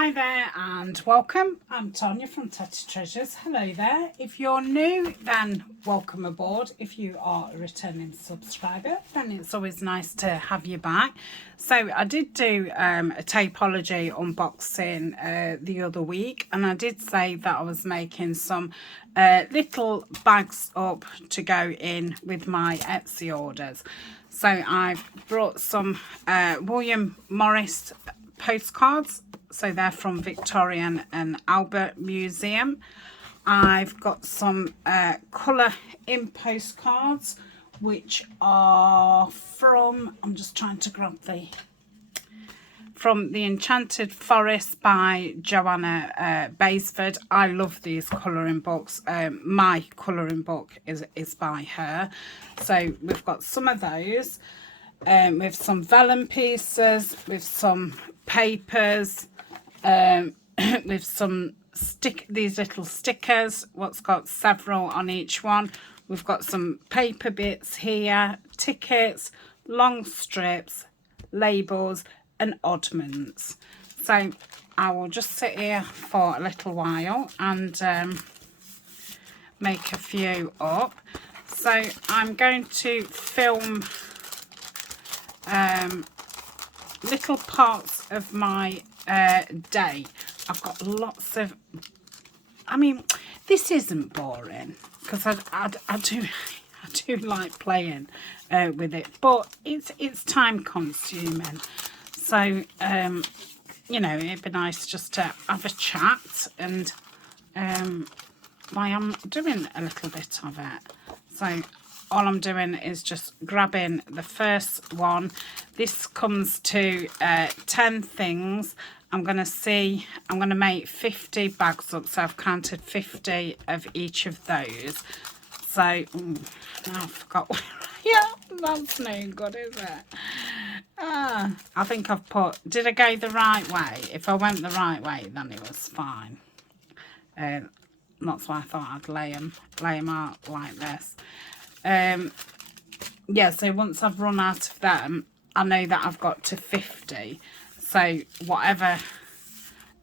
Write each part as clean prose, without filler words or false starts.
Hi there and welcome. I'm Tanya from Tatty Treasures. Hello there. If you're new, then welcome aboard. If you are a returning subscriber, then it's always nice to have you back. So I did do a Tapology unboxing the other week, and I did say that I was making some little bags up to go in with my Etsy orders. So I've brought some William Morris postcards. So they're from Victoria and Albert Museum. I've got some colour in postcards, which are from, I'm just trying to grab from The Enchanted Forest by Joanna Basford. I love these colouring books. My colouring book is by her. So we've got some of those with some vellum pieces, with some papers, with some these little stickers, what's got several on each one. We've got some paper bits here, tickets, long strips, labels and oddments. So I will just sit here for a little while and make a few up. So I'm going to film little parts of my day. I've got lots of, I mean, this isn't boring because I do like playing with it, but it's time consuming. So you know, it'd be nice just to have a chat and while I'm doing a little bit of it. So all I'm doing is just grabbing the first one. This comes to 10 things. I'm going to make 50 bags up. So I've counted 50 of each of those. So, I forgot where that's no good, is it? I think I've put, did I go the right way? If I went the right way, then it was fine. That's why I thought I'd lay them out like this. Yeah, so once I've run out of them, I know that I've got to 50. So whatever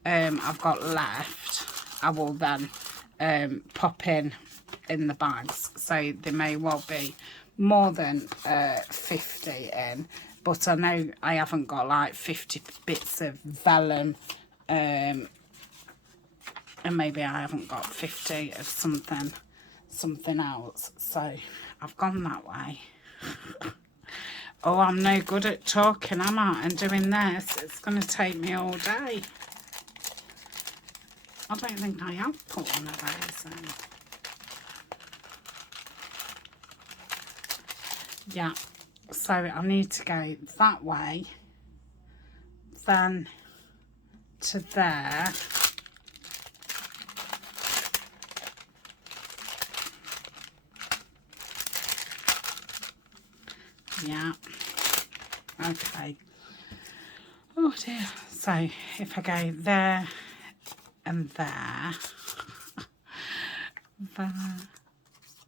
I've got left, I will then pop in the bags. So there may well be more than 50 in, but I know I haven't got like 50 bits of vellum, and maybe I haven't got 50 of something else. So I've gone that way. Oh, I'm no good at talking, am I? And doing this, it's going to take me all day. I don't think I have put one of those in. Yeah, so I need to go that way, then to there. Yeah, okay. Oh dear. So if I go there and there, there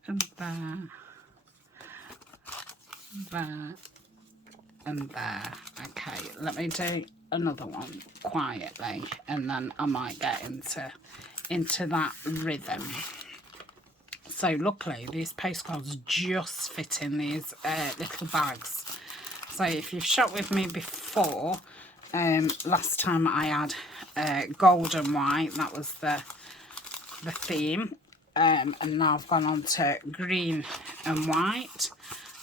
and there, there and there. Okay, let me do another one quietly and then I might get into that rhythm. So luckily these postcards just fit in these little bags. So if you've shot with me before, last time I had gold and white, that was the theme, and now I've gone on to green and white.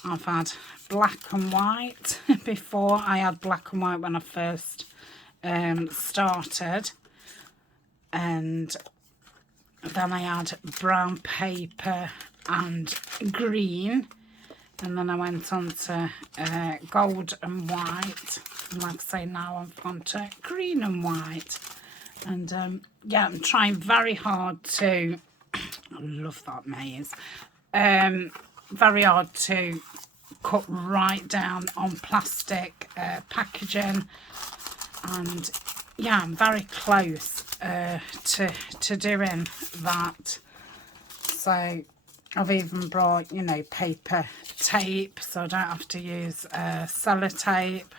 I've had black and white before. I had black and white when I first started, and then I had brown paper and green, and then I went on to gold and white, and like I say, now I've gone to green and white. And yeah, I'm trying very hard to, I love that maze, very hard to cut right down on plastic packaging, and yeah, I'm very close to doing that. So I've even brought, you know, paper tape so I don't have to use sellotape.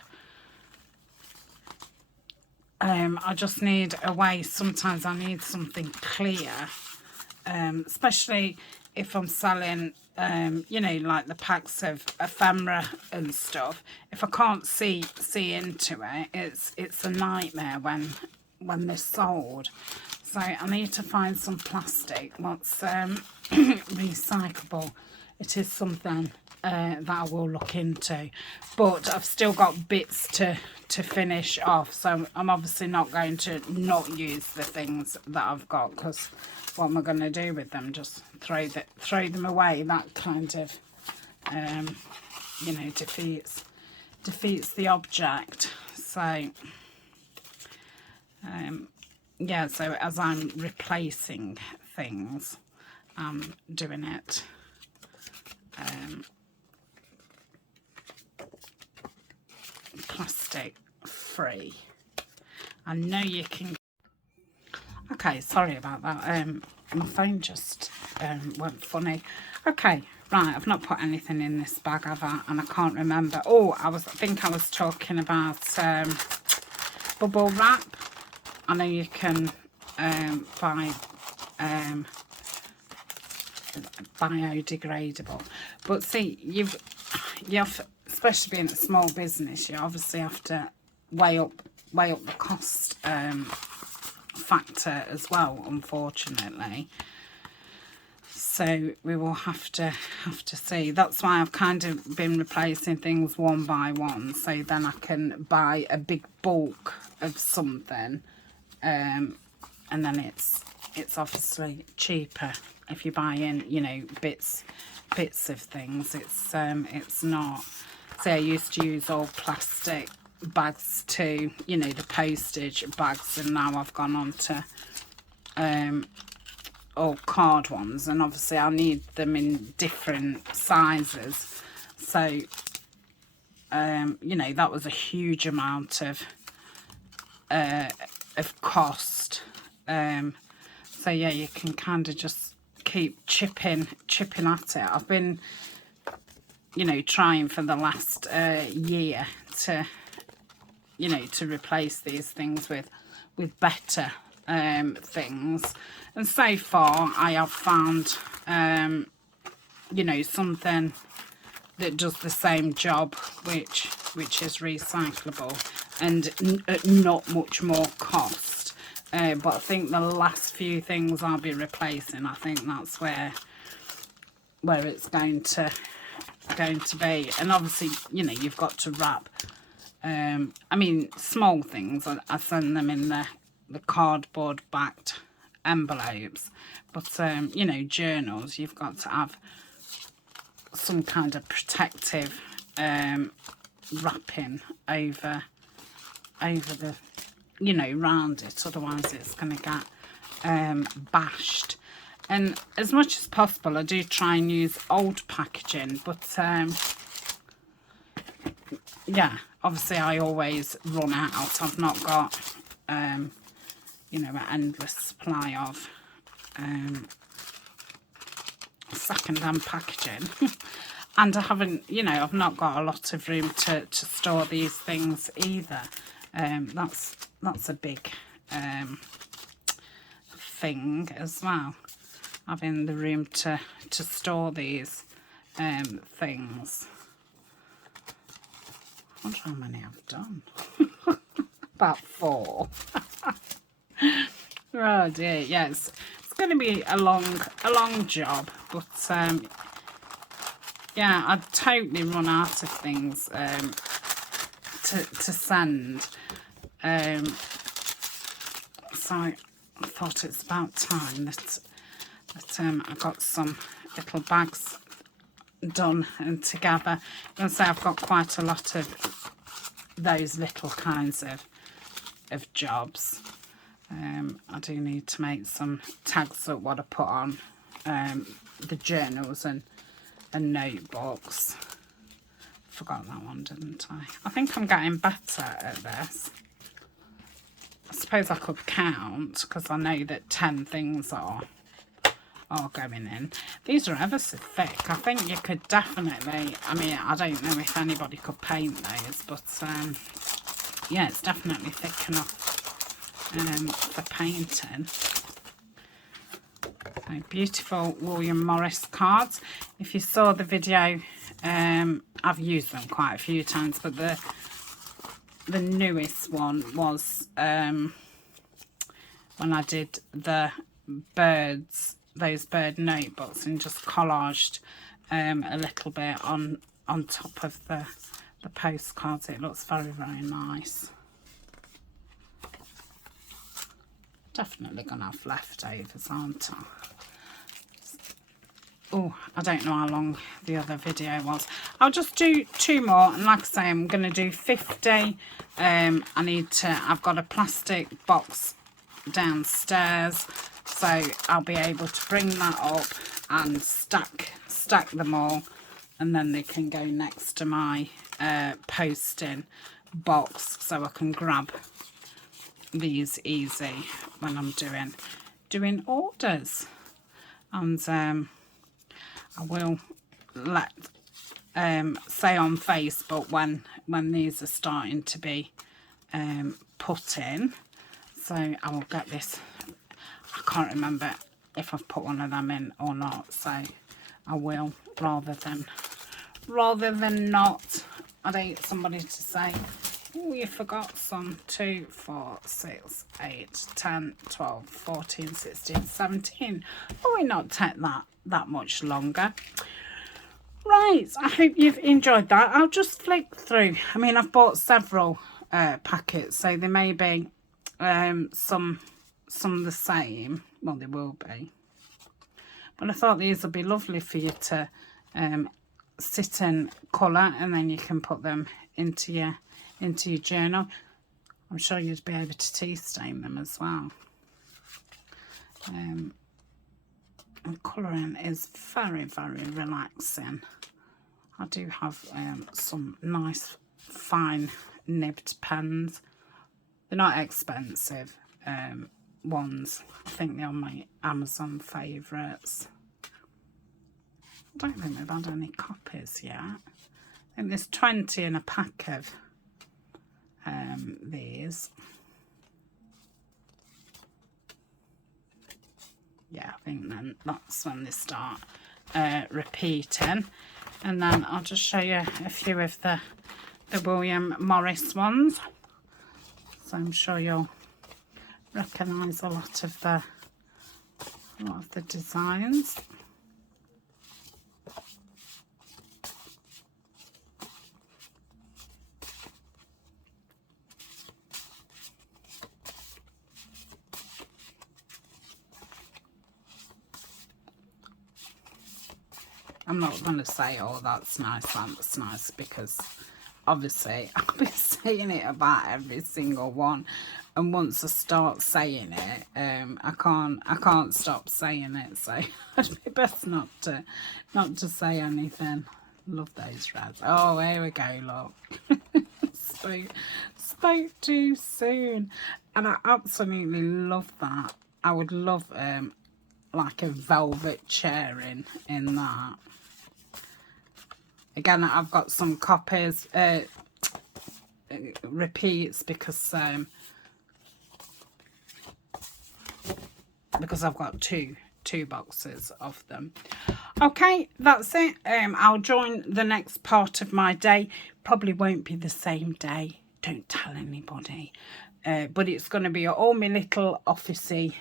I just need a way. Sometimes I need something clear, especially if I'm selling, you know, like the packs of ephemera and stuff. If I can't see into it, it's a nightmare when they're sold. So I need to find some plastic that's recyclable. It is something that I will look into, but I've still got bits to finish off, so I'm obviously not going to not use the things that I've got, because what am I going to do with them? Just throw them away? That kind of you know, defeats the object. So yeah, so as I'm replacing things, I'm doing it plastic free. I know you can. Okay, sorry about that. My phone just went funny. Okay, right, I've not put anything in this bag, have I? And I can't remember. Oh, I think I was talking about bubble wrap. I know you can buy biodegradable, but see, you have, especially being a small business, you obviously have to weigh up the cost factor as well, unfortunately. So we will have to see. That's why I've kind of been replacing things one by one, so then I can buy a big bulk of something, and then it's obviously cheaper if you buy in, you know, bits of things. It's not. So I used to use all plastic bags too, you know, the postage bags, and now I've gone on to all card ones, and obviously I need them in different sizes. So you know, that was a huge amount of cost. So yeah, you can kind of just keep chipping at it. I've been, you know, trying for the last year to, you know, to replace these things with better things, and so far I have found you know, something that does the same job, which is recyclable and at not much more cost. But I think the last few things I'll be replacing, I think that's where it's going to be. And obviously, you know, you've got to wrap. I mean, small things, I send them in the cardboard backed envelopes, but you know, journals, you've got to have some kind of protective wrapping over the, you know, round it, otherwise it's going to get bashed. And as much as possible I do try and use old packaging, but yeah, obviously I always run out. I've not got you know, an endless supply of second-hand packaging. And I haven't, you know, I've not got a lot of room to store these things either. That's a big thing as well, having the room to store these things. I wonder how many I've done. About 4. Oh dear, yes, it's going to be a long job, but yeah, I'd totally run out of things to send. So I thought it's about time that I got some little bags done and together. I'm going to say I've got quite a lot of those little kinds of jobs. I do need to make some tags of what I put on the journals and notebooks. Forgot that one, didn't I? I think I'm getting better at this. I suppose I could count, because I know that 10 things are going in. These are ever so thick. I think you could definitely, I mean, I don't know if anybody could paint those, but yeah, it's definitely thick enough for painting. So beautiful William Morris cards. If you saw the video, I've used them quite a few times, but the newest one was when I did the birds, those bird notebooks, and just collaged a little bit on top of the postcards. It looks very, very nice. Definitely gonna have leftovers, aren't I? Oh, I don't know how long the other video was. I'll just do 2 more, and like I say, I'm going to do 50. I've got a plastic box downstairs, so I'll be able to bring that up and stack them all, and then they can go next to my posting box, so I can grab these easy when I'm doing orders. And I will let say on Facebook when these are starting to be put in. So I will get this. I can't remember if I've put one of them in or not, so I will, rather than not. I don't want somebody to say, oh, you forgot some. 2, 4, 6, 8, 10, 12, 14, 16, 17. Oh, we not take that much longer. Right, I hope you've enjoyed that. I'll just flick through. I mean, I've bought several packets, so there may be some the same. Well, they will be, but I thought these would be lovely for you to sit and colour, and then you can put them into your journal. I'm sure you'd be able to tea stain them as well. And colouring is very, very relaxing. I do have some nice fine nibbed pens. They're not expensive ones. I think they're my Amazon favourites. I don't think they've had any copies yet. I think there's 20 in a pack of these. Yeah, I think then that's when they start repeating. And then I'll just show you a few of the William Morris ones. So I'm sure you'll recognise a lot of the designs. I'm not going to say, oh, that's nice, because obviously I'll be saying it about every single one, and once I start saying it, I can't stop saying it. So it'd be best not to say anything. Love those reds. Oh, here we go. Look, spoke too soon, and I absolutely love that. I would love like a velvet chair in that. Again, I've got some copies, repeats, because I've got two boxes of them. Okay, that's it. I'll join the next part of my day. Probably won't be the same day. Don't tell anybody. But it's going to be all my little officey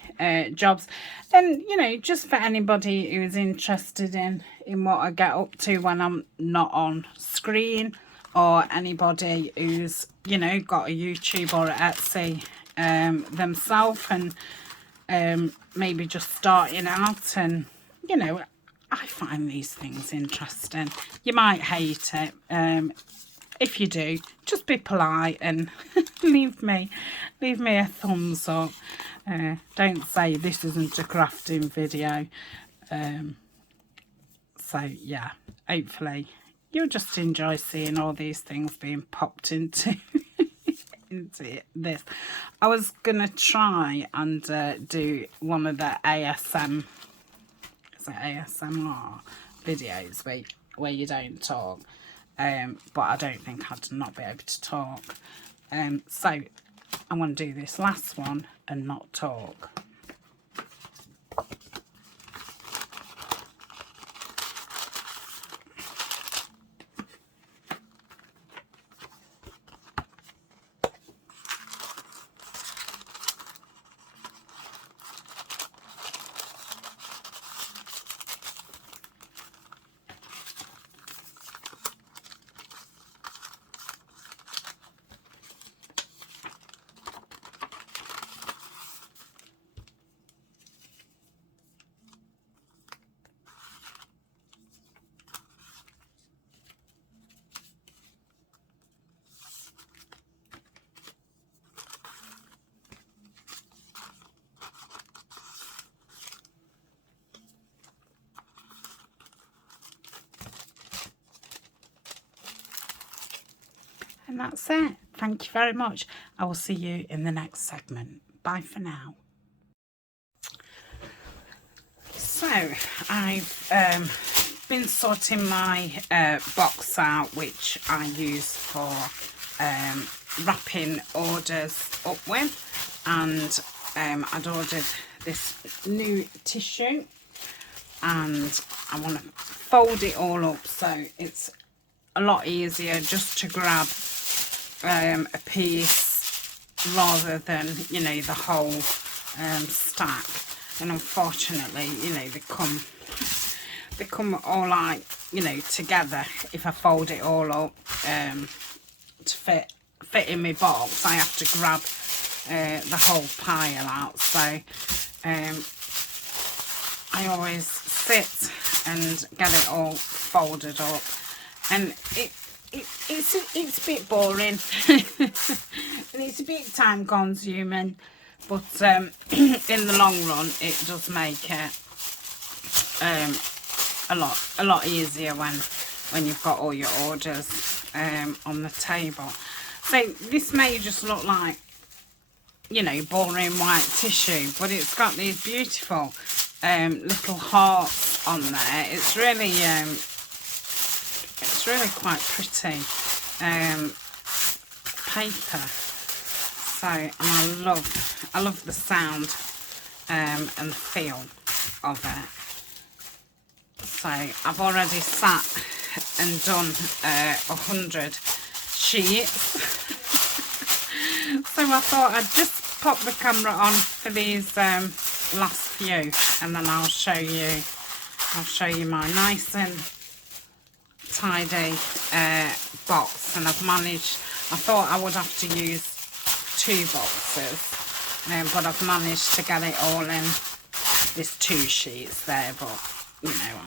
jobs, and you know, just for anybody who's interested in what I get up to when I'm not on screen, or anybody who's, you know, got a YouTube or an Etsy themselves, and maybe just starting out, and you know, I find these things interesting. You might hate it. If you do, just be polite and leave me a thumbs up. Don't say this isn't a crafting video. So yeah, hopefully you'll just enjoy seeing all these things being popped into into this. I was gonna try and do one of the ASMR videos where you don't talk. But I don't think I'd not be able to talk. So I want to do this last one and not talk. And that's it. Thank you very much. I will see you in the next segment. Bye for now. So I've been sorting my box out, which I use for wrapping orders up with, and I'd ordered this new tissue, and I want to fold it all up so it's a lot easier just to grab a piece rather than, you know, the whole stack. And unfortunately, you know, they come all like, you know, together. If I fold it all up to fit in my box, I have to grab the whole pile out. So I always sit and get it all folded up, and it's a bit boring and it's a bit time consuming, but in the long run it does make it a lot easier when you've got all your orders on the table. So this may just look like, you know, boring white tissue, but it's got these beautiful little hearts on there. It's really quite pretty paper. So, and I love the sound and the feel of it. So I've already sat and done 100 sheets. So I thought I'd just pop the camera on for these last few, and then I'll show you my nice and tidy box. And I've managed, I thought I would have to use 2 boxes, but I've managed to get it all in this 2 sheets there. But you know,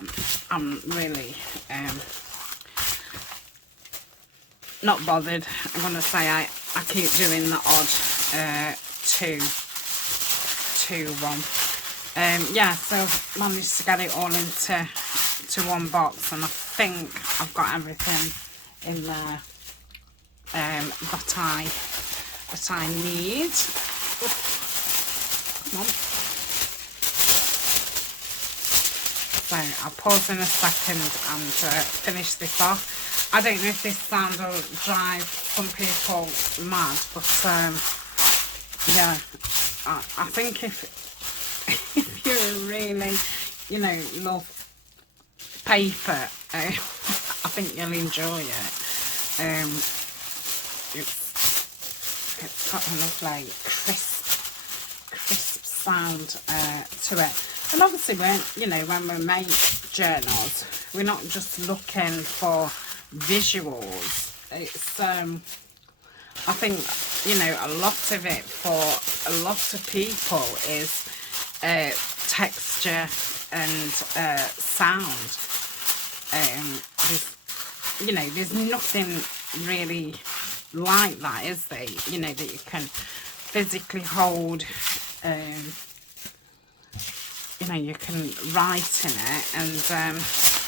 I'm really not bothered. I'm gonna say I keep doing the odd 2 one. Yeah, so I've managed to get it all into one box, and I think I've got everything in there that I need. Come on. So I'll pause in a second and finish this off. I don't know if this sound will drive some people mad, but yeah, I think if you really, you know, love paper, I think you'll enjoy it. It's got a lovely crisp sound to it. And obviously, when we make journals, we're not just looking for visuals. It's I think, you know, a lot of it for a lot of people is texture and sound. There's nothing really like that, is there? You know, that you can physically hold. You know, you can write in it, and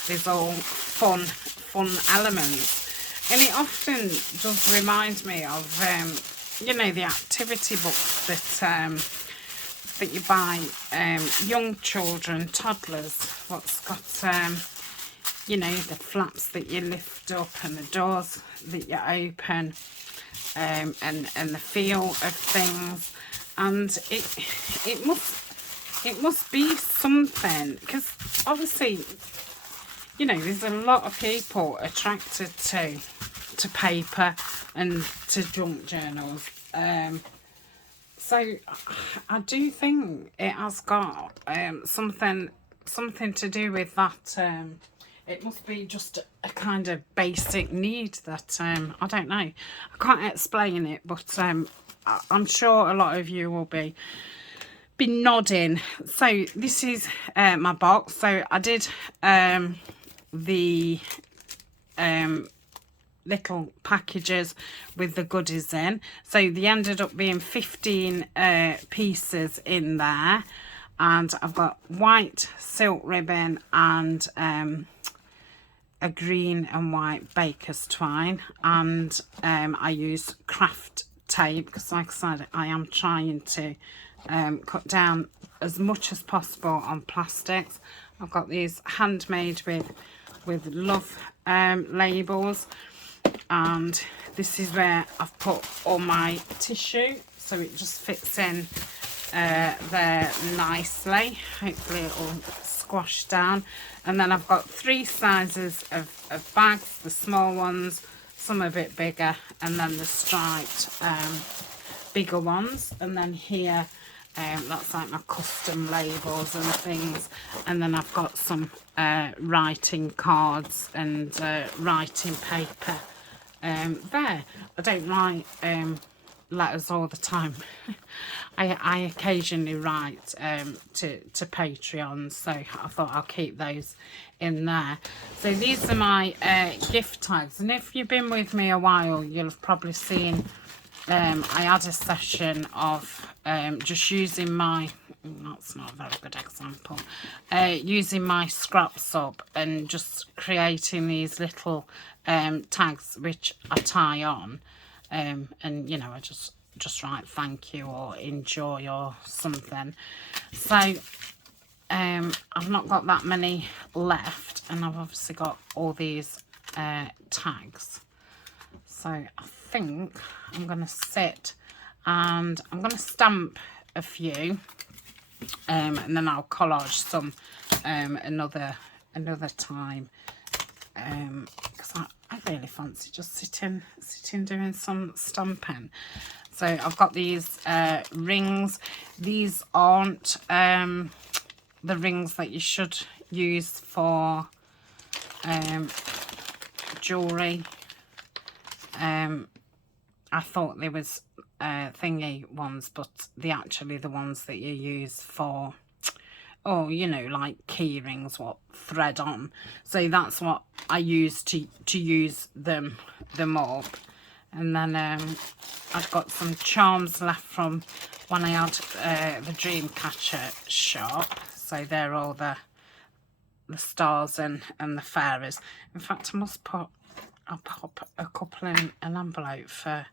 there's all fun elements. And it often does remind me of, you know, the activity books that you buy young children, toddlers, what's got, you know, the flaps that you lift up and the doors that you open. and the feel of things, and it must be something, because obviously, you know, there's a lot of people attracted to paper and to junk journals. So I do think it has got something to do with that. It must be just a kind of basic need that I don't know. I can't explain it, but I'm sure a lot of you will be nodding. So this is my box. So I did the little packages with the goodies in, so they ended up being 15 pieces in there, and I've got white silk ribbon and a green and white baker's twine, and I use craft tape because, like I said, I am trying to cut down as much as possible on plastics. I've got these handmade with love labels, and this is where I've put all my tissue, so it just fits in there nicely. Hopefully it'll squash down. And then I've got 3 sizes of bags, the small ones, some a bit bigger, and then the striped bigger ones. And then here that's like my custom labels and things. And then I've got some writing cards and writing paper there. I don't write letters all the time. I occasionally write to Patreon, so I thought I'll keep those in there. So these are my gift tags, and if you've been with me a while, you'll have probably seen I had a session of just using my, that's not a very good example, using my scrap sub and just creating these little tags which I tie on, and you know, I just write thank you or enjoy or something. So I've not got that many left, and I've obviously got all these tags. So I think I'm going to sit and I'm going to stamp a few, and then I'll collage some another time, because I really fancy just sitting doing some stamping. So I've got these rings. These aren't the rings that you should use for jewellery. I thought there was thingy ones, but they're actually the ones that you use for, oh, you know, like key rings, what thread on. So that's what I use to use them up. And then I've got some charms left from when I had the Dreamcatcher shop. So they're all the stars and the fairies. In fact, I'll pop a couple in an envelope for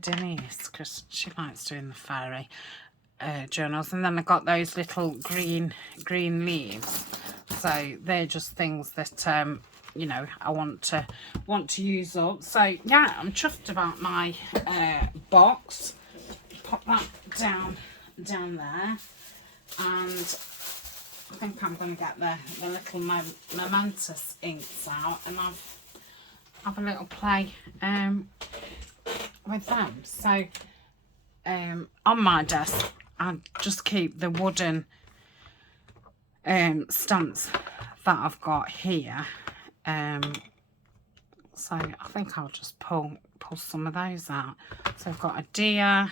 Denise, because she likes doing the fairy journals. And then I got those little green leaves. So they're just things that you know, I want to use up. So yeah, I'm chuffed about my box. Pop that down there, and I think I'm going to get the little momentous inks out and have a little play with them. So on my desk I just keep the wooden stamps that I've got here. So I think I'll just pull some of those out. So I've got a deer, a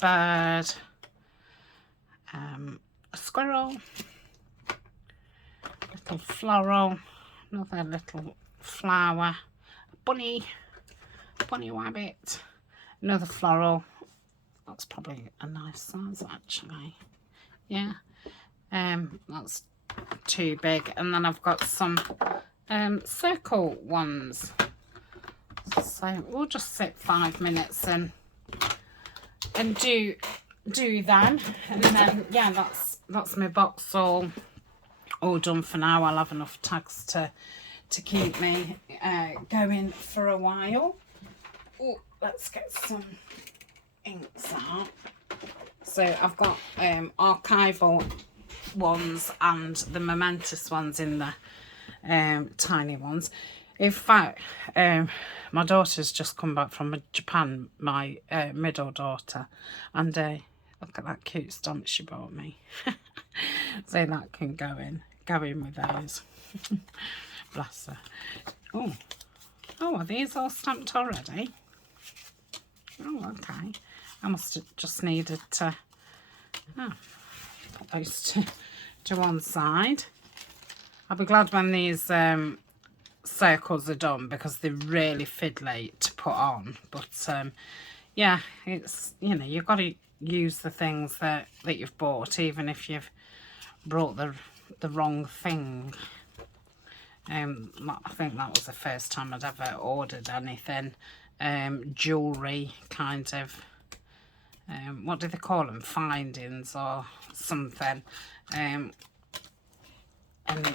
bird, a squirrel, little floral, another little flower, a bunny rabbit, another floral. That's probably a nice size actually. Yeah, that's too big. And then I've got some circle ones. So we'll just sit 5 minutes and do them, and then yeah, that's my box all done for now. I'll have enough tags to keep me going for a while. Ooh, let's get some inks out. So I've got archival ones and the momentous ones in the tiny ones. In fact, my daughter's just come back from Japan, my middle daughter, and look at that cute stamp she bought me. So that can go in with those. Bless her. Oh, are these all stamped already? Oh, okay. I must have just needed to put those to one side. I'll be glad when these circles are done, because they're really fiddly to put on. But yeah, it's, you know, you've got to use the things that you've bought, even if you've brought the wrong thing. I think that was the first time I'd ever ordered anything jewellery kind of, what do they call them, findings or something. And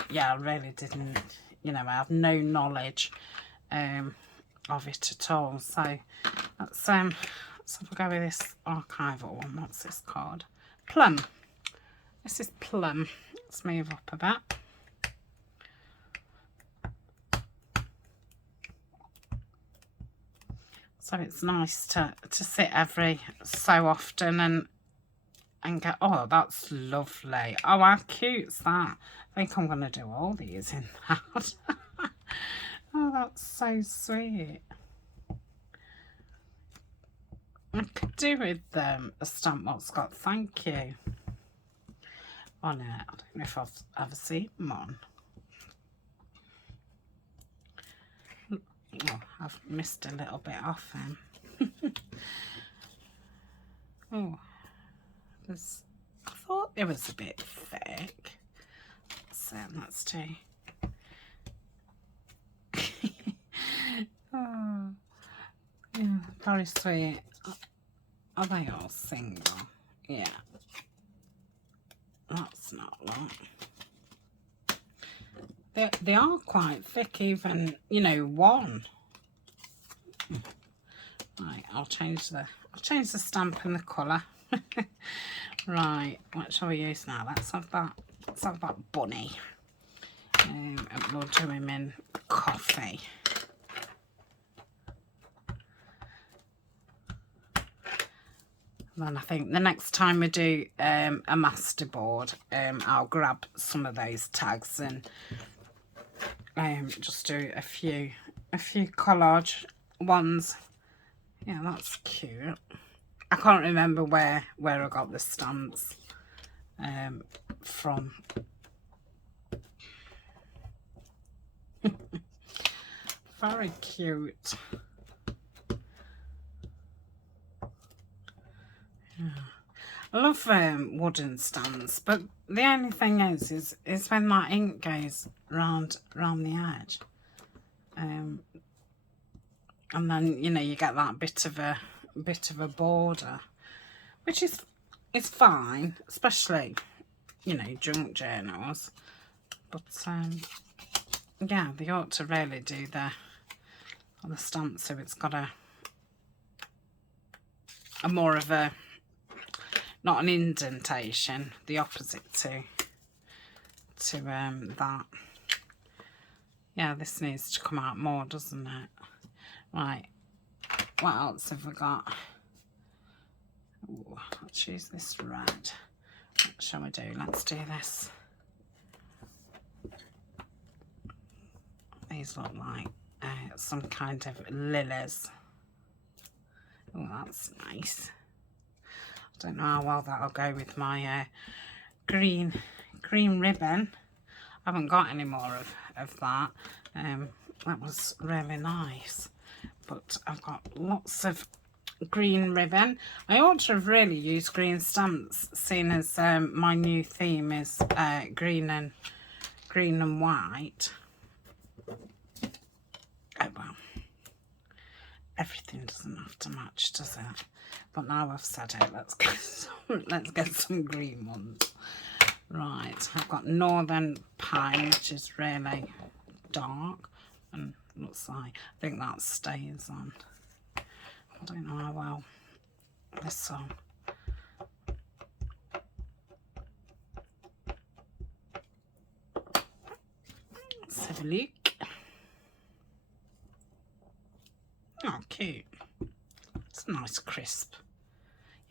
yeah, I really didn't, you know, I have no knowledge of it at all. So let's have a go with this archival one. What's this called? Plum. This is Plum. Let's move up a bit. So it's nice to sit every so often and get, oh, that's lovely. Oh, how cute's that? I think I'm going to do all these in that. Oh, that's so sweet. I could do with a stamp that's got thank you on it. I don't know if I've ever seen one. Oh, I've missed a little bit off him. Oh, I thought it was a bit thick. So let's do. Oh, yeah, very sweet. Are they all single? Yeah. That's not long. They are quite thick, even, you know, one. Right, I'll change the stamp and the colour. Right, what shall we use now? Let's have that bunny. And we'll do him in coffee. And then I think the next time we do a masterboard, I'll grab some of those tags and just do a few collage ones. Yeah, that's cute. I can't remember where I got the stamps from. Very cute. Yeah. I love wooden stamps, but the only thing is when that ink goes round the edge, and then, you know, you get that bit of a border, which is fine, especially, you know, junk journals. But yeah, they ought to really do the stamp so it's got a more of a, not an indentation, the opposite to that. Yeah, this needs to come out more, doesn't it? Right, what else have we got? Ooh, let's use this red. What shall we do? Let's do this. These look like some kind of lilies. Oh, that's nice. I don't know how well that'll go with my green ribbon. I haven't got any more of that. That was really nice. But I've got lots of green ribbon. I ought to have really used green stamps, seeing as my new theme is green and white. Oh well, everything doesn't have to match, does it? But now I've said it, let's get some green ones. Right, I've got Northern Pine, which is really dark, and looks like, I think that stays on I don't know how well this will. Let's have a look. Oh, cute. It's a nice crisp.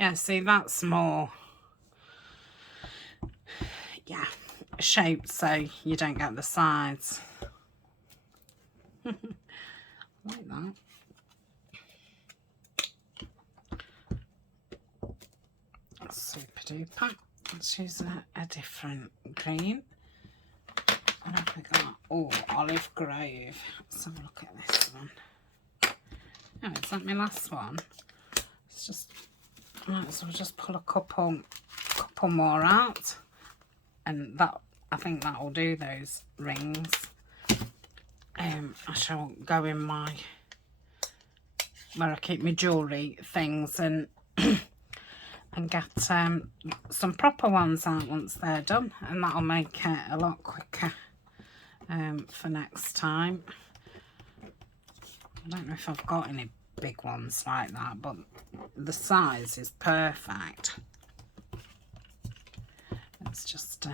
Yeah, see, that's more, yeah, shaped so you don't get the sides. Like that. Super duper. Let's use a different green. What have we got? Oh, olive grove. Let's have a look at this one. Oh, is that my last one? It's just, might as well just pull a couple more out, and that, I think that will do those rings. I shall go in my, where I keep my jewellery things, and and get some proper ones out once they're done, and that'll make it a lot quicker for next time. I don't know if I've got any big ones like that, but the size is perfect. It's just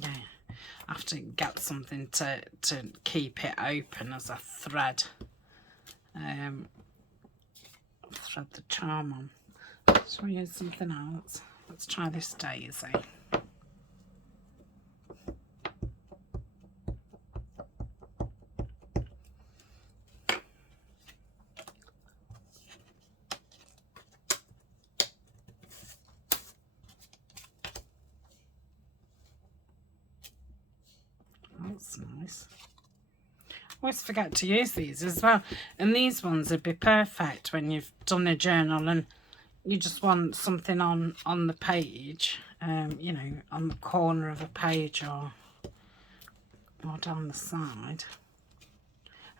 yeah, I have to get something to keep it open as I thread thread the charm on. Shall we use something else? Let's try this daisy. That's nice. Always forget to use these as well, and these ones would be perfect when you've done a journal and you just want something on the page, you know, on the corner of a page or down the side.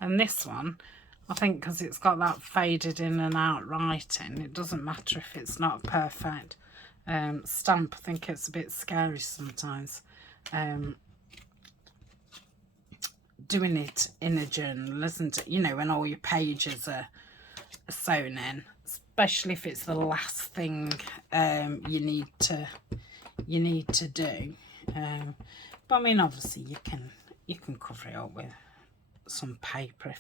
And this one, I think, because it's got that faded in and out writing, it doesn't matter if it's not a perfect stamp. I think it's a bit scary sometimes doing it in a journal, isn't it? You know, when all your pages are sewn in, especially if it's the last thing you need to do. But I mean, obviously you can cover it up with some paper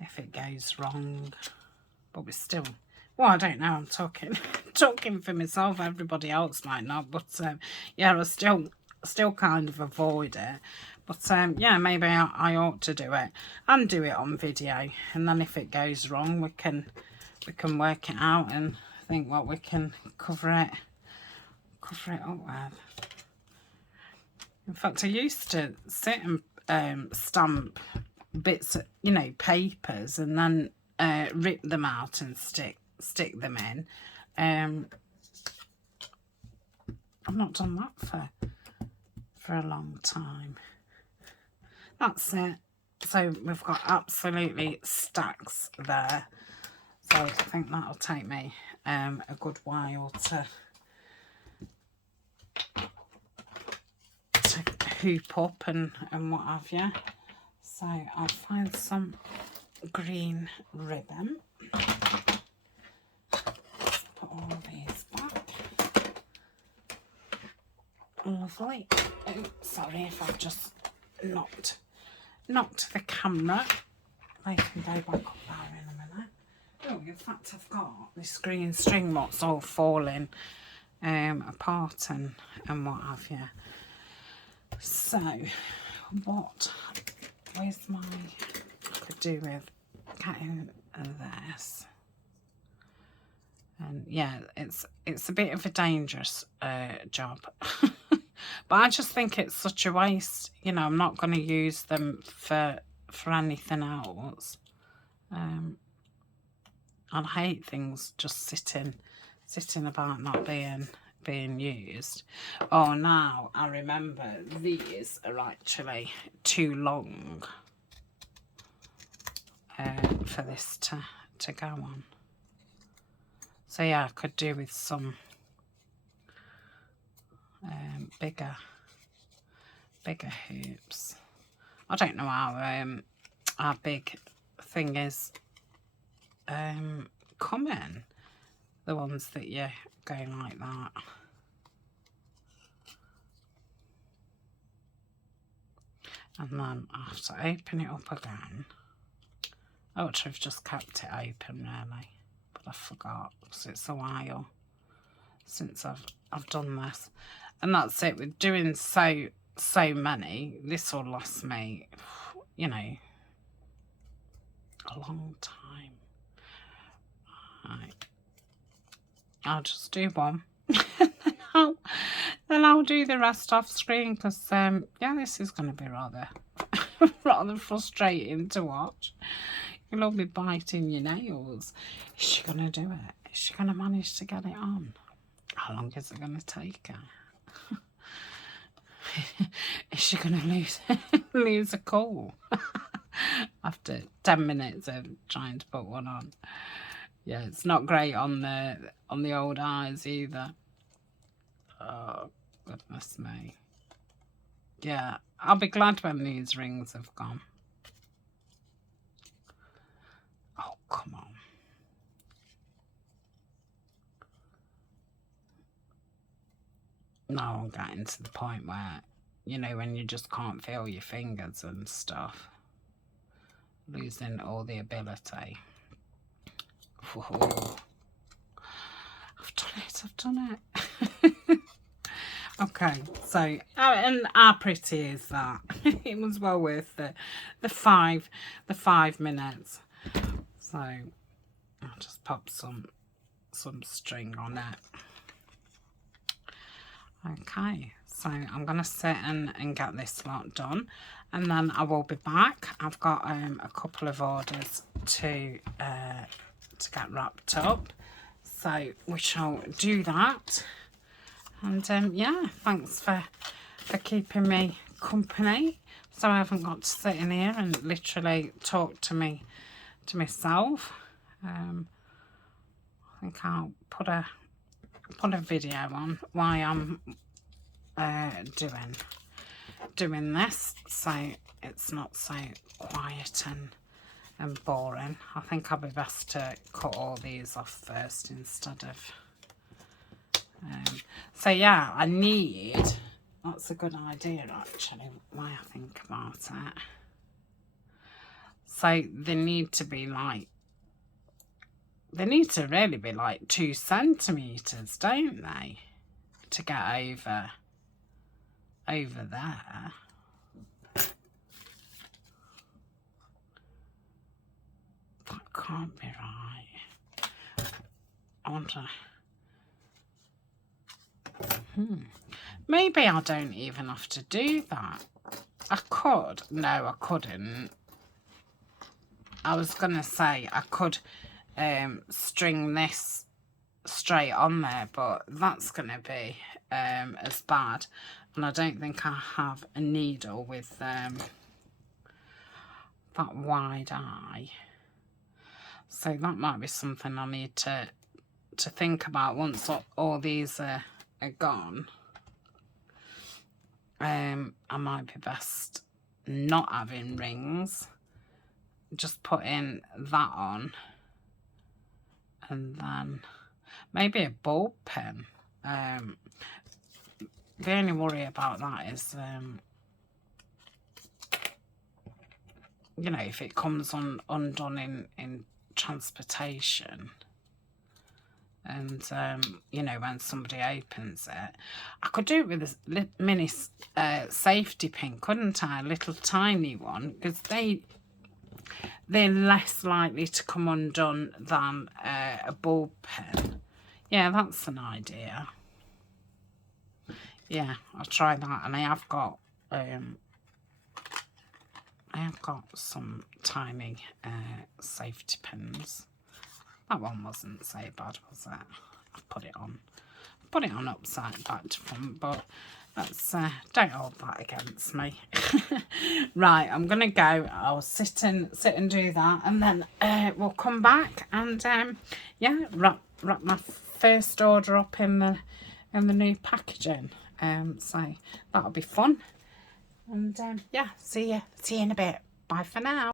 if it goes wrong. But we're still, well, I don't know, I'm talking for myself. Everybody else might not, but yeah, I still kind of avoid it. But yeah, maybe I ought to do it and do it on video, and then if it goes wrong, we can work it out and think what we can cover it up with. In fact, I used to sit and stamp bits of, you know, papers, and then rip them out and stick them in. I've not done that for a long time. That's it. So we've got absolutely stacks there. So I think that'll take me a good while to hoop up and what have you. So I'll find some green ribbon. Put all these back. Lovely. Oh, sorry if I've just knocked the camera. I can go back up there in a minute. Oh, in fact, I've got this green string that's all falling apart and what have you. So, where's my, I could do with getting this. And yeah, it's a bit of a dangerous job. But I just think it's such a waste. You know, I'm not going to use them for anything else. I hate things just sitting about not being used. Oh, now I remember these are actually too long for this to go on. So yeah, I could do with some bigger hoops. I don't know how big thing is coming. The ones that you're going like that. And then I have to open it up again. I ought to have just kept it open really, but I forgot because it's a while since I've done this. And that's it, with doing so many, this will last me, you know, a long time. Right. I'll just do one. then I'll do the rest off screen because yeah, this is going to be rather rather frustrating to watch. You'll all be biting your nails. Is she going to do it? Is she going to manage to get it on? How long is it going to take her? Is she going to lose a cool after 10 minutes of trying to put one on? Yeah, it's not great on the old eyes either. Oh, goodness me. Yeah, I'll be glad when these rings have gone. Oh, come on. Now I'm getting to the point where, you know, when you just can't feel your fingers and stuff. Losing all the ability. Whoa. I've done it. Okay, so, and how pretty is that? It was well worth the 5 minutes. So, I'll just pop some string on it. Okay, so I'm going to sit and get this lot done, and then I will be back. I've got a couple of orders to get wrapped up, so we shall do that. And yeah, thanks for keeping me company, so I haven't got to sit in here and literally talk to myself. I think I'll put a video on why I'm doing this, so it's not so quiet and boring. I think I'll be best to cut all these off first instead of so yeah, I need, that's a good idea actually, why I think about it. So they need to be like, they need to really be like 2 centimetres, don't they, to get over there. That can't be right. I want to... Maybe I don't even have to do that. I could. No, I couldn't. I was going to say I could string this straight on there, but that's going to be as bad. And I don't think I have a needle with that wide eye. So that might be something I need to think about once all these are gone. I might be best not having rings, just putting that on, and then maybe a bulb pen. The only worry about that is you know, if it comes undone in transportation, and you know, when somebody opens it, I could do it with a mini safety pin, couldn't I? A little tiny one, because they're less likely to come undone than a bulb pen. Yeah, that's an idea. Yeah, I'll try that. And I have got some tiny safety pins. That one wasn't so bad, was it? I've put it on upside back to front, but that's don't hold that against me. Right, I'm gonna go. I'll sit and do that, and then we'll come back and yeah, wrap my first order up in the new packaging. So that'll be fun. And yeah, see you in a bit. Bye for now.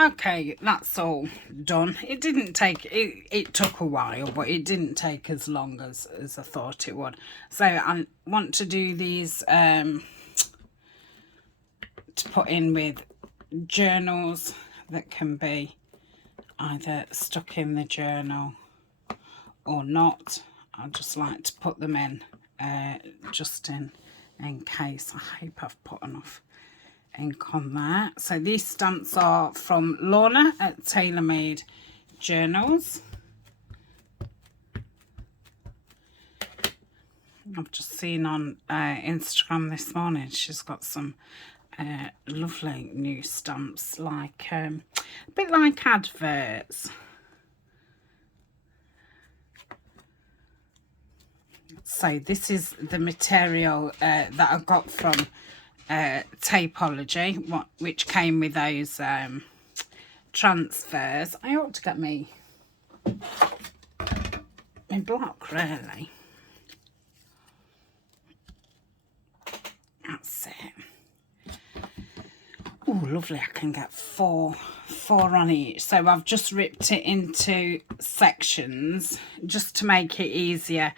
Okay, that's all done. It didn't take, it took a while, but it didn't take as long as I thought it would. So I want to do these to put in with journals that can be either stuck in the journal or not. I just like to put them in just in case. I hope I've put enough ink on there. So these stamps are from Lorna at TaylorMade Journals. I've just seen on Instagram this morning she's got some lovely new stamps, like a bit like adverts. So this is the material that I got from Tapeology, which came with those transfers. I ought to get me block, really. That's it. Oh, lovely. I can get four on each. So I've just ripped it into sections just to make it easier,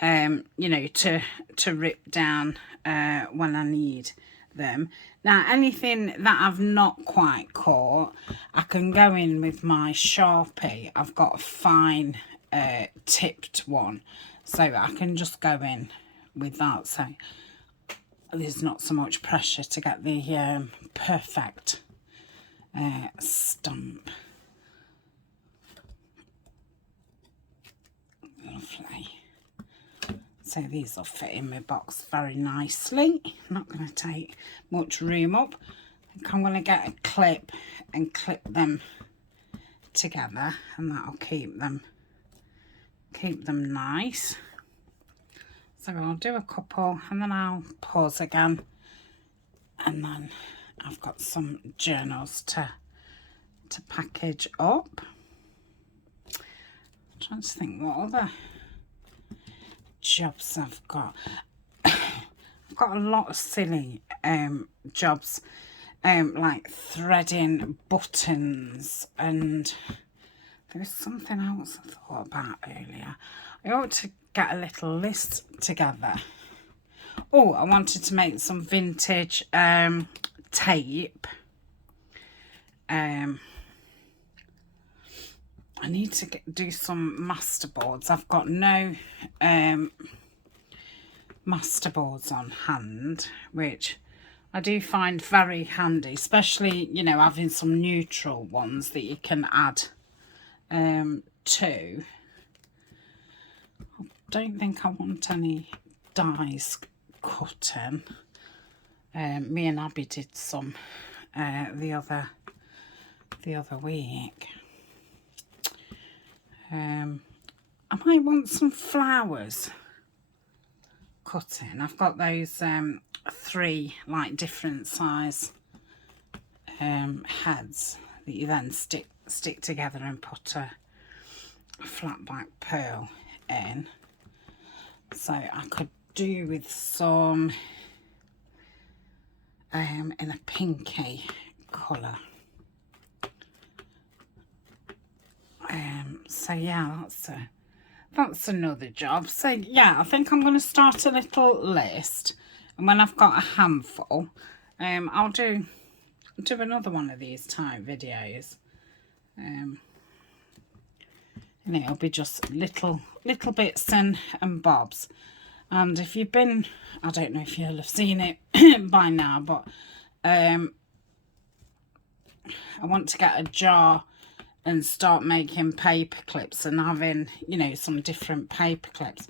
you know, to rip down when I need them. Now, anything that I've not quite caught, I can go in with my Sharpie. I've got a fine tipped one, so I can just go in with that. So there's not so much pressure to get the perfect stamp. Lovely. So these will fit in my box very nicely. Not going to take much room up. I think I'm going to get a clip and clip them together, and that'll keep them nice. So I'll do a couple and then I'll pause again, and then I've got some journals to package up. I'm trying to think what other jobs I've got. I've got a lot of silly jobs, like threading buttons, and there was something else I thought about earlier. I ought to get a little list together. Oh, I wanted to make some vintage tape. I need to do some masterboards. I've got no masterboards on hand, which I do find very handy, especially, you know, having some neutral ones that you can add to. I don't think I want any dies cut in. Me and Abby did some the other week. I might want some flowers cut in. I've got those 3 like different size heads that you then stick together and put a flat back pearl in. So I could do with some in a pinky colour. So yeah, that's another job. So yeah, I think I'm going to start a little list, and when I've got a handful, I'll do another one of these type videos. And it'll be just little bits and bobs. And if you've been, I don't know if you'll have seen it by now, but I want to get a jar and start making paper clips and having, you know, some different paper clips.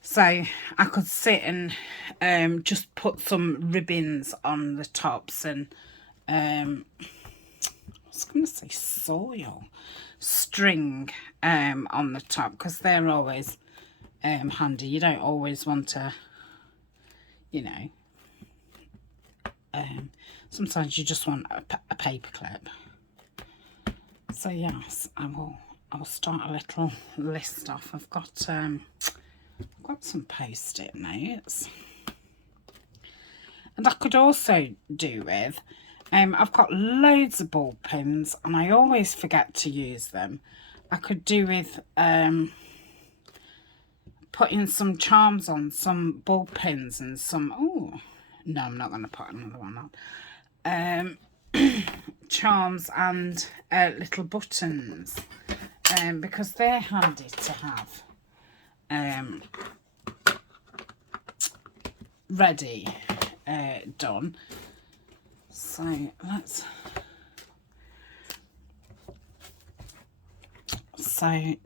So I could sit and just put some ribbons on the tops, and I was going to say soil string on the top, because they're always handy. You don't always want to, you know, sometimes you just want a paper clip. So yes, I will start a little list off. I've got some post-it notes, and I could also do with I've got loads of ball pins and I always forget to use them. I could do with putting some charms on, some ball pins and some, oh, no, I'm not going to put another one on. Charms and little buttons because they're handy to have ready done. So let's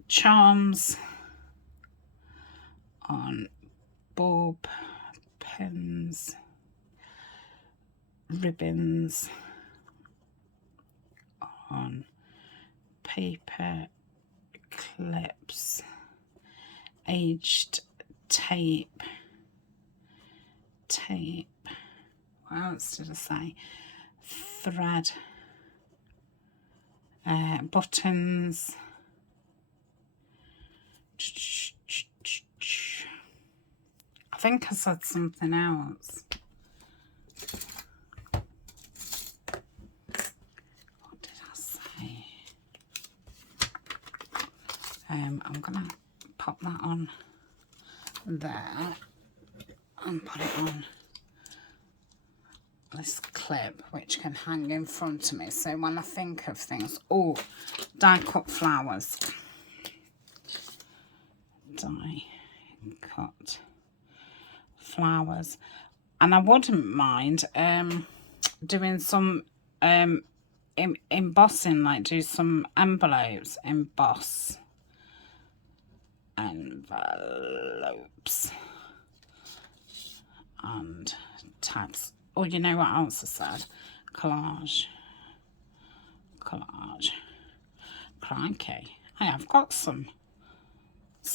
charms on bulb pins, ribbons on paper clips, aged tape, what else did I say, thread, buttons, I think I said something else. What did I say? I'm gonna pop that on there and put it on this clip which can hang in front of me, so when I think of things, oh, die cut flowers, die cut flowers, and I wouldn't mind doing some embossing, like do some envelopes, emboss envelopes and tabs. Oh, you know what else I said? Collage. Crikey, I have got some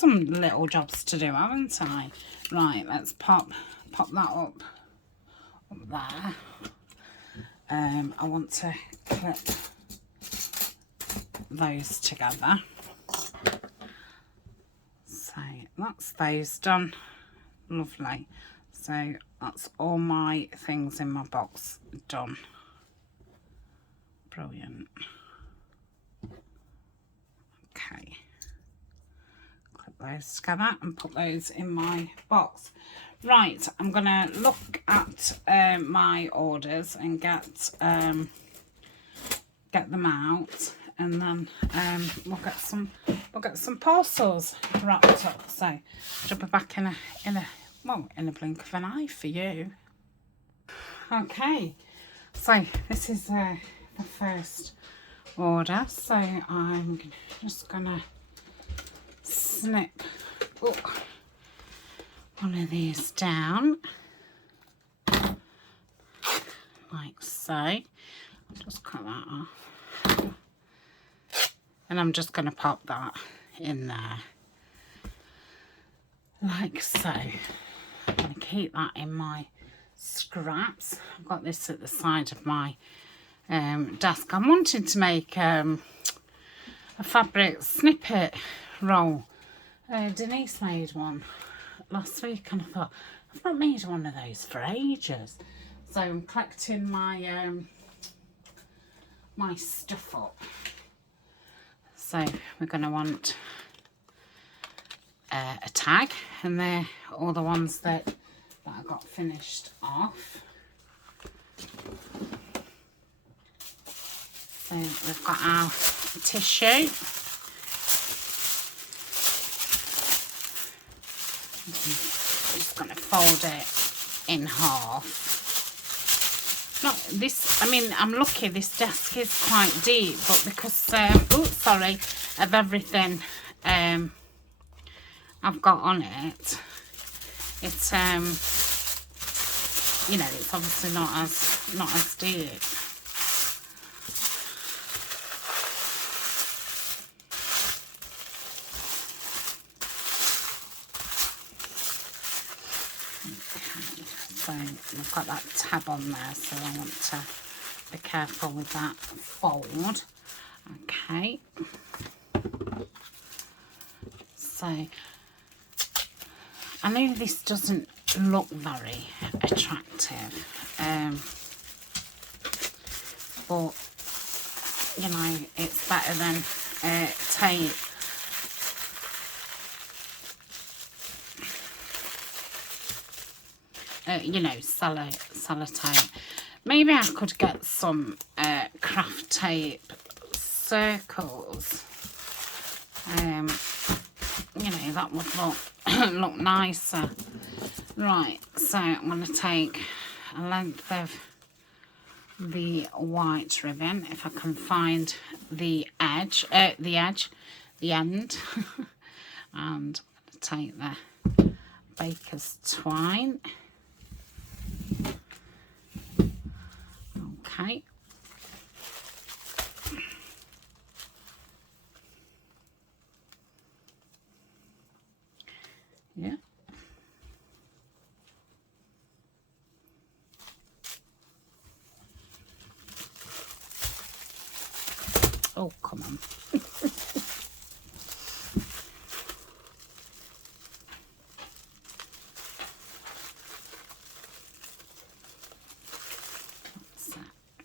little jobs to do, haven't I? Right, let's pop that up there. I want to clip those together. So that's those done. Lovely. So that's all my things in my box done. Brilliant. Okay. Clip those together and put those in my box. Right, I'm going to look at my orders and get them out, and then we'll get some parcels wrapped up. So she'll be back in a blink of an eye for you. Okay, so this is the first order. So I'm just gonna snip one of these down like so. I'll just cut that off, and I'm just going to pop that in there like so. I'm going to keep that in my scraps. I've got this at the side of my desk. I'm wanting to make a fabric snippet roll. Denise made one last week and I thought, I've not made one of those for ages. So I'm collecting my my stuff up. So we're going to want a tag, and they're all the ones that I got finished off. So we've got our tissue. I'm just going to fold it in half. Not this, I mean, I'm lucky this desk is quite deep, but because, of everything I've got on it, it's, you know, it's obviously not as deep. So we've got that tab on there, so I want to be careful with that fold. Okay. So I know this doesn't look very attractive, but you know, it's better than tape. You know, sellotape. Maybe I could get some craft tape circles. You know, that would look nicer. Right, so I'm going to take a length of the white ribbon, if I can find the edge, the end, and I'm going to take the baker's twine. Okay. Yeah. Oh, come on.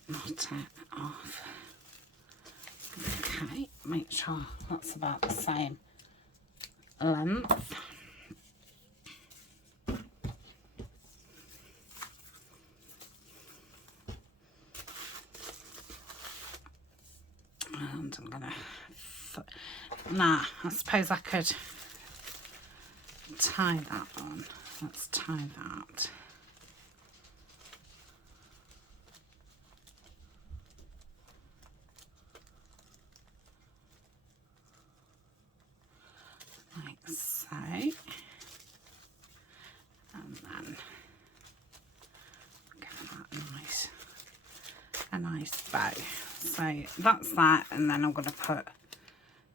Knot it off. Okay, make sure that's about the same length. And I'm gonna, nah, I suppose I could tie that on. Let's tie that. Like so. And then get that a nice bow. So that's that, and then I'm going to put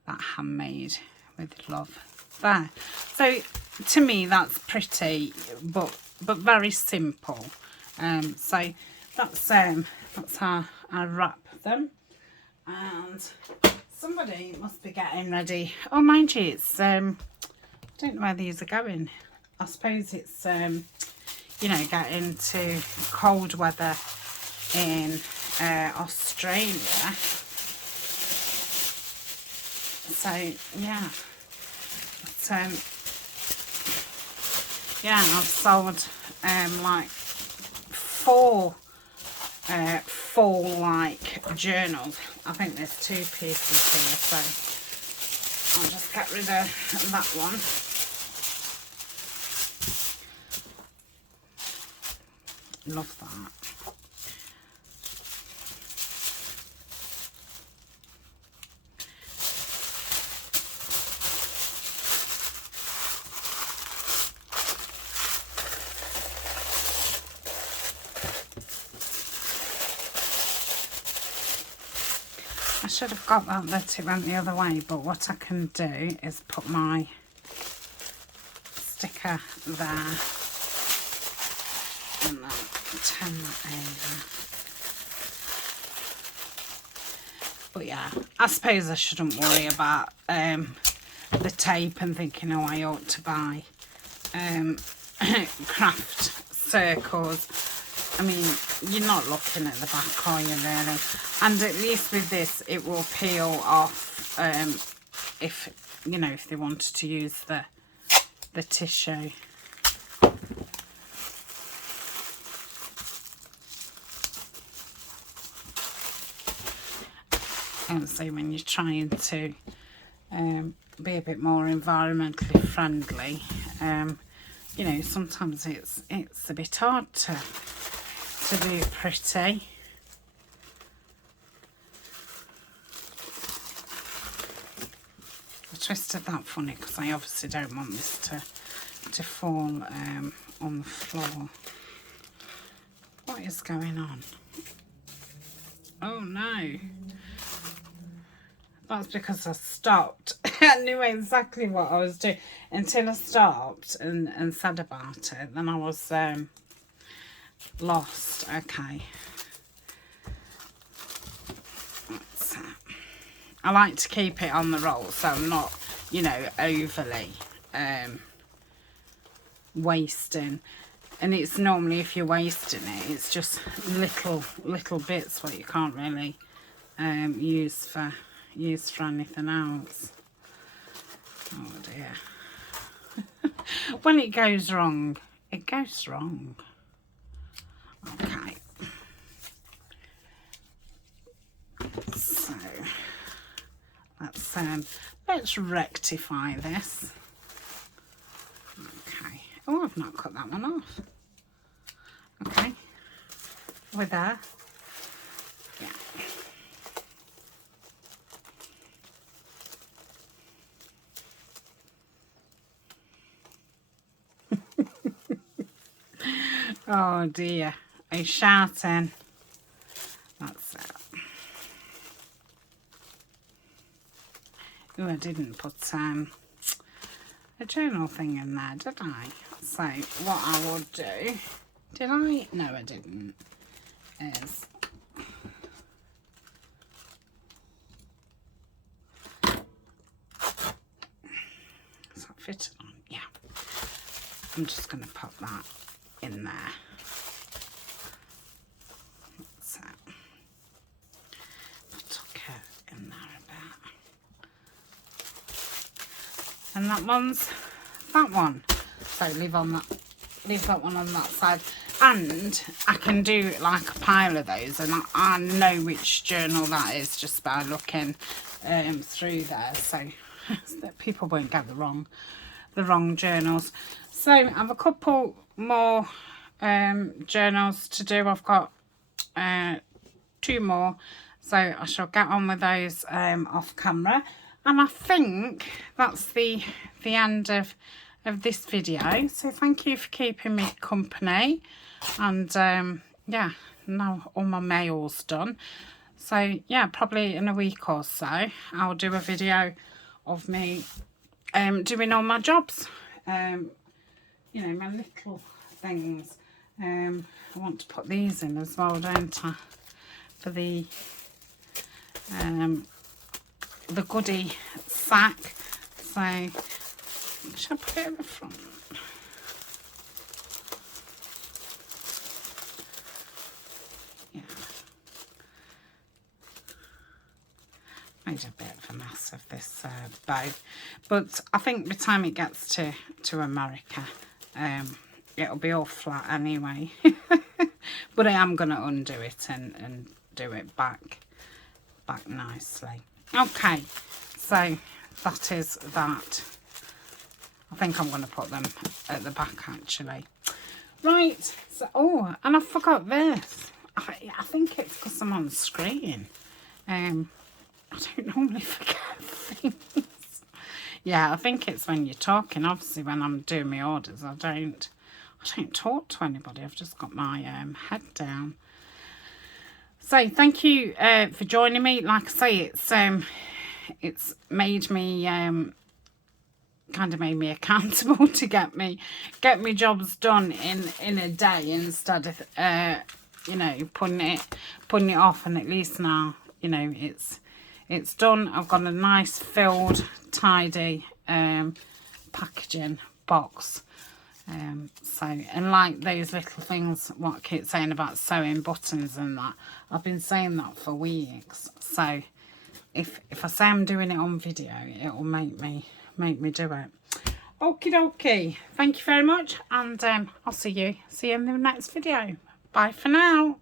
that handmade with love there. So to me that's pretty, but very simple. So that's how I wrap them. And somebody must be getting ready. Oh, mind you, it's I don't know where these are going. I suppose it's you know, getting to cold weather in Australia. So yeah, but, yeah, I've sold like 4 fall like journals. I think there's 2 pieces here, so I'll just get rid of that one. Love that. I should have got that it went the other way, but what I can do is put my sticker there and then turn that over. But yeah, I suppose I shouldn't worry about the tape and thinking, oh, I ought to buy craft circles. I mean, you're not looking at the back, are you, really? And at least with this, it will peel off if, you know, if they wanted to use the tissue. And so when you're trying to be a bit more environmentally friendly, you know, sometimes it's a bit hard to do pretty. I twisted that funny because I obviously don't want this to fall on the floor. What is going on? Oh no. That's because I stopped. I knew exactly what I was doing until I stopped and said about it. Then I was lost. Okay. I like to keep it on the roll so I'm not, you know, overly wasting. And it's normally, if you're wasting it, it's just little bits what you can't really use for anything else. Oh dear. When it goes wrong, it goes wrong. Okay. So let's rectify this. Okay. Oh, I've not cut that one off. Okay. We're there. Yeah. Oh dear. He's shouting. That's it. Oh, I didn't put a journal thing in there, did I? So what I will do, did I? No, I didn't. Is that fitted on? Yeah. I'm just going to pop that in there. So tuck it in there a bit. And that one's that one. So leave that one on that side. And I can do like a pile of those, and I know which journal that is just by looking through there, so that people won't get the wrong journals. So I have a couple more journals to do. I've got 2 more, so I shall get on with those off camera. And I think that's the end of this video. So thank you for keeping me company. And yeah, now all my mail's done. So yeah, probably in a week or so, I'll do a video of me doing all my jobs. You know, my little things. I want to put these in as well, don't I? For the goodie sack. So should I put it in the front? Yeah. Made a bit of a mess of this bow, but I think by the time it gets to America, it'll be all flat anyway. But I am going to undo it and do it back nicely. Okay, so that is that. I think I'm going to put them at the back actually. Right, so, oh, and I forgot this. I think it's because I'm on the screen. I don't normally forget things. Yeah, I think it's when you're talking. Obviously, when I'm doing my orders, I don't talk to anybody. I've just got my head down. So thank you for joining me. Like I say, it's made me kind of made me accountable to get me jobs done in a day instead of you know, putting it off. And at least now, you know, it's done. I've got a nice filled, tidy packaging box. So, and like those little things what I keep saying about sewing buttons and that, I've been saying that for weeks. So if I say I'm doing it on video, it will make me do it. Okie dokie. Thank you very much, and I'll see you in the next video. Bye for now.